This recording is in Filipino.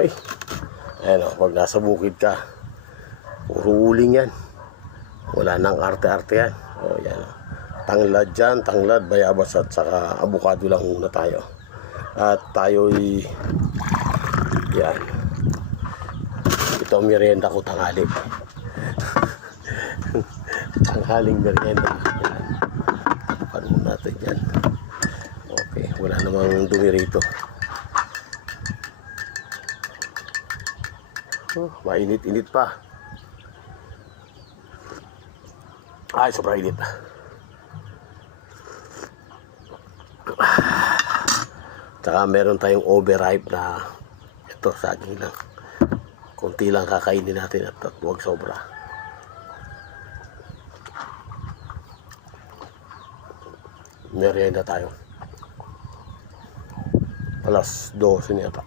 Okay. Ayan o, pag nasa bukid ka, puro uling yan. Wala nang arte-arte yan. O yan o. Tanglad dyan, tanglad, bayabas at saka abukado lang muna tayo. At tayo'y yan. Ito ang merienda ko tanghali. Tanghaling merienda. Yan. Tapan muna natin yan. Okay, wala namang dumi rito. Mainit-init pa. Ay, sobrang init. Tsaka meron tayong overripe na ito, saging lang. Kunti lang kakainin natin at huwag sobra. Merienda tayo. Alas 12 na yata.